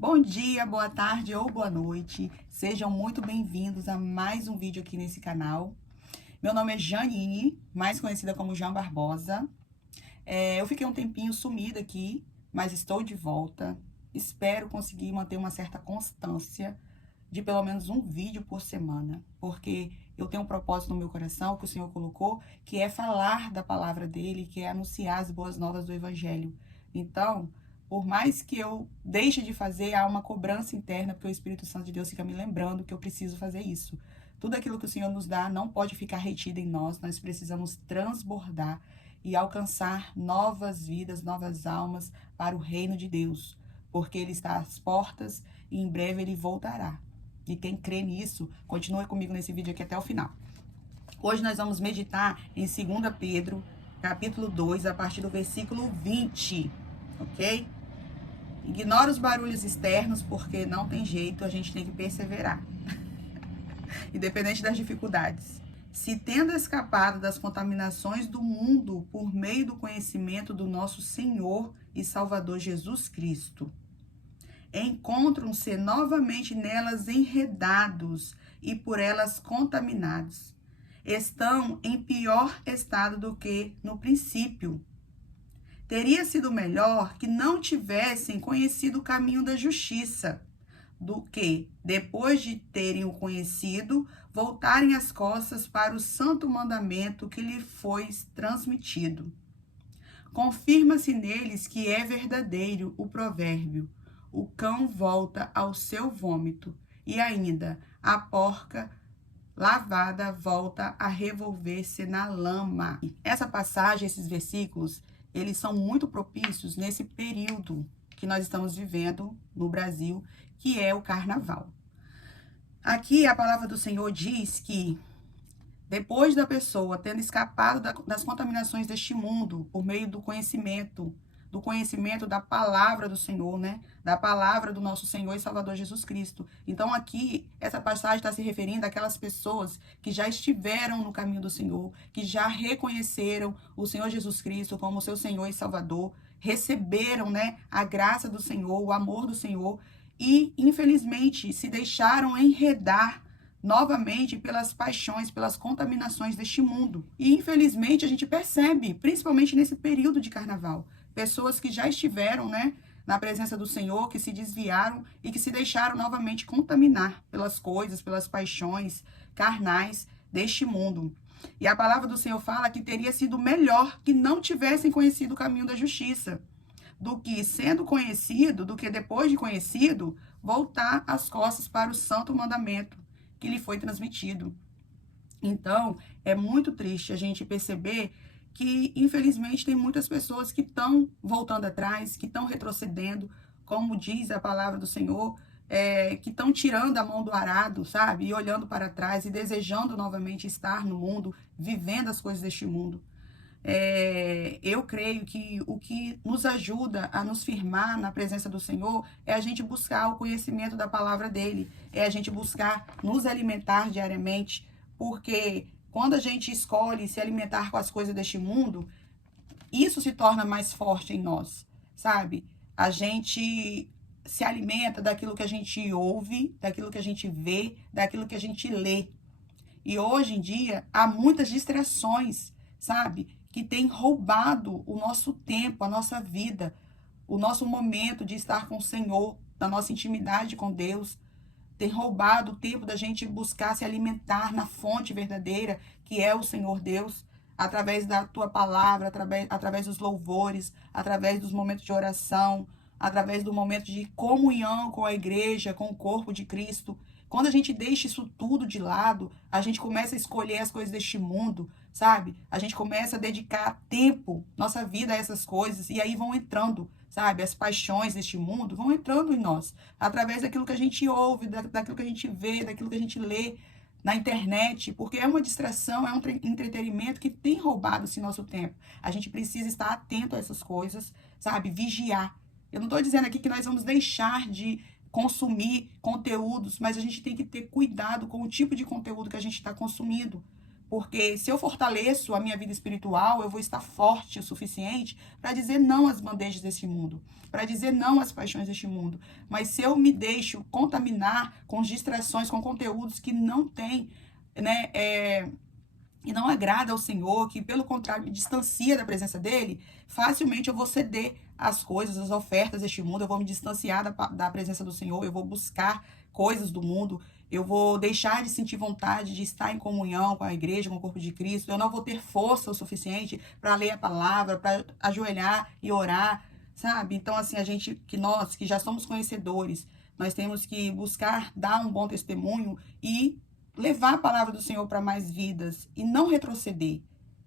Bom dia, boa tarde ou boa noite. Sejam muito bem-vindos a mais um vídeo aqui nesse canal. Meu nome é Janine, mais conhecida como Jan Barbosa. Eu fiquei um tempinho sumida aqui, mas estou de volta. Espero conseguir manter uma certa constância de pelo menos um vídeo por semana, porque eu tenho um propósito no meu coração que o Senhor colocou, que é falar da palavra dele, que é anunciar as boas novas do Evangelho. Então, por mais que eu deixe de fazer, há uma cobrança interna, porque o Espírito Santo de Deus fica me lembrando que eu preciso fazer isso. Tudo aquilo que o Senhor nos dá não pode ficar retido em nós precisamos transbordar e alcançar novas vidas, novas almas para o reino de Deus, porque Ele está às portas e em breve Ele voltará. E quem crê nisso, continue comigo nesse vídeo aqui até o final. Hoje nós vamos meditar em 2 Pedro, capítulo 2, a partir do versículo 20, ok? Ignora os barulhos externos, porque não tem jeito, a gente tem que perseverar, independente das dificuldades. Se tendo escapado das contaminações do mundo por meio do conhecimento do nosso Senhor e Salvador Jesus Cristo, encontram-se novamente nelas enredados e por elas contaminados. Estão em pior estado do que no princípio. Teria sido melhor que não tivessem conhecido o caminho da justiça, do que, depois de terem o conhecido, voltarem as costas para o santo mandamento que lhe foi transmitido. Confirma-se neles que é verdadeiro o provérbio: o cão volta ao seu vômito, e ainda a porca lavada volta a revolver-se na lama. Essa passagem, esses versículos, eles são muito propícios nesse período que nós estamos vivendo no Brasil, que é o carnaval. Aqui a palavra do Senhor diz que depois da pessoa tendo escapado das contaminações deste mundo por meio do conhecimento da palavra do Senhor, né? Da palavra do nosso Senhor e Salvador Jesus Cristo. Então aqui, essa passagem está se referindo àquelas pessoas que já estiveram no caminho do Senhor, que já reconheceram o Senhor Jesus Cristo como seu Senhor e Salvador, receberam, né, a graça do Senhor, o amor do Senhor e, infelizmente, se deixaram enredar novamente pelas paixões, pelas contaminações deste mundo. E, infelizmente, a gente percebe, principalmente nesse período de carnaval, pessoas que já estiveram, né, na presença do Senhor, que se desviaram e que se deixaram novamente contaminar pelas coisas, pelas paixões carnais deste mundo. E a palavra do Senhor fala que teria sido melhor que não tivessem conhecido o caminho da justiça, do que sendo conhecido, do que depois de conhecido, voltar as costas para o santo mandamento que lhe foi transmitido. Então, é muito triste a gente perceber que, infelizmente, tem muitas pessoas que estão voltando atrás, que estão retrocedendo, como diz a palavra do Senhor, que estão tirando a mão do arado, sabe? E olhando para trás e desejando novamente estar no mundo, vivendo as coisas deste mundo. Eu creio que o que nos ajuda a nos firmar na presença do Senhor é a gente buscar o conhecimento da palavra dele, é a gente buscar nos alimentar diariamente, porque quando a gente escolhe se alimentar com as coisas deste mundo, isso se torna mais forte em nós, sabe? A gente se alimenta daquilo que a gente ouve, daquilo que a gente vê, daquilo que a gente lê. E hoje em dia há muitas distrações, sabe? Que tem roubado o nosso tempo, a nossa vida, o nosso momento de estar com o Senhor, da nossa intimidade com Deus. Tem roubado o tempo da gente buscar se alimentar na fonte verdadeira, que é o Senhor Deus, através da tua palavra, através dos louvores, através dos momentos de oração, através do momento de comunhão com a igreja, com o corpo de Cristo. Quando a gente deixa isso tudo de lado, a gente começa a escolher as coisas deste mundo, sabe? A gente começa a dedicar tempo, nossa vida a essas coisas, e aí vão entrando, sabe? As paixões deste mundo vão entrando em nós, através daquilo que a gente ouve, daquilo que a gente vê, daquilo que a gente lê na internet, porque é uma distração, é um entretenimento que tem roubado esse nosso tempo. A gente precisa estar atento a essas coisas, sabe? Vigiar. Eu não estou dizendo aqui que nós vamos deixar de consumir conteúdos, mas a gente tem que ter cuidado com o tipo de conteúdo que a gente está consumindo, Porque se eu fortaleço a minha vida espiritual, eu vou estar forte o suficiente para dizer não às bandejas deste mundo, para dizer não às paixões deste mundo. Mas se eu me deixo contaminar com distrações, com conteúdos que não têm, né, e não agrada ao Senhor, que pelo contrário me distancia da presença dele, facilmente eu vou ceder às coisas, às ofertas deste mundo, eu vou me distanciar da presença do Senhor, eu vou buscar coisas do mundo, eu vou deixar de sentir vontade de estar em comunhão com a igreja, com o corpo de Cristo, eu não vou ter força o suficiente para ler a palavra, para ajoelhar e orar, sabe? Então, assim, nós que já somos conhecedores, nós temos que buscar dar um bom testemunho e levar a palavra do Senhor para mais vidas e não retroceder.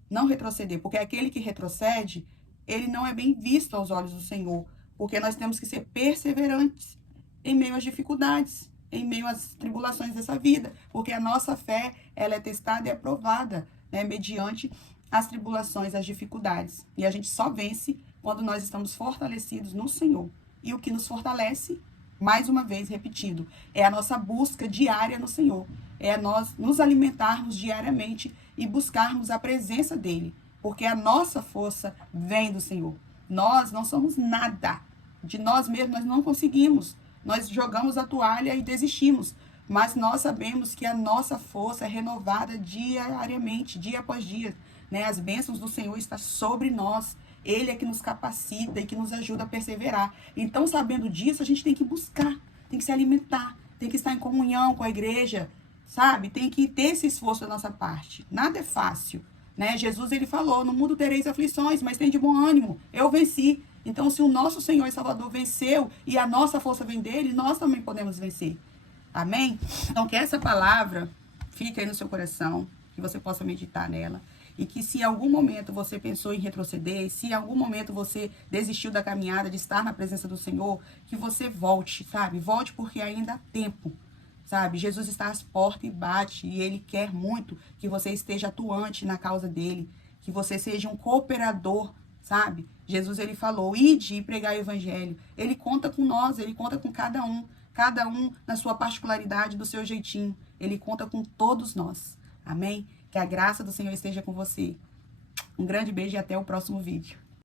Não retroceder, porque aquele que retrocede, ele não é bem visto aos olhos do Senhor, porque nós temos que ser perseverantes em meio às dificuldades, em meio às tribulações dessa vida, porque a nossa fé, ela é testada e aprovada, né, mediante as tribulações, as dificuldades. E a gente só vence quando nós estamos fortalecidos no Senhor. E o que nos fortalece, mais uma vez repetindo, é a nossa busca diária no Senhor. É nós nos alimentarmos diariamente e buscarmos a presença dele, porque a nossa força vem do Senhor. Nós não somos nada. De nós mesmos nós não conseguimos. Nós jogamos a toalha e desistimos. Mas nós sabemos que a nossa força é renovada diariamente, dia após dia, né? As bênçãos do Senhor estão sobre nós. Ele é que nos capacita e que nos ajuda a perseverar. Então, sabendo disso, a gente tem que buscar, tem que se alimentar, tem que estar em comunhão com a igreja, sabe? Tem que ter esse esforço da nossa parte. Nada é fácil, né? Jesus, ele falou, no mundo tereis aflições, mas tem de bom ânimo. Eu venci. Então, se o nosso Senhor e Salvador venceu e a nossa força vem dele, nós também podemos vencer. Amém? Então, que essa palavra fique aí no seu coração, que você possa meditar nela. E que se em algum momento você pensou em retroceder, se em algum momento você desistiu da caminhada, de estar na presença do Senhor, que você volte, sabe? Volte porque ainda há tempo, sabe? Jesus está às portas e bate, e Ele quer muito que você esteja atuante na causa dEle, que você seja um cooperador, sabe? Jesus, Ele falou, ide e pregar o Evangelho. Ele conta com nós, Ele conta com cada um na sua particularidade, do seu jeitinho. Ele conta com todos nós. Amém? Que a graça do Senhor esteja com você. Um grande beijo e até o próximo vídeo.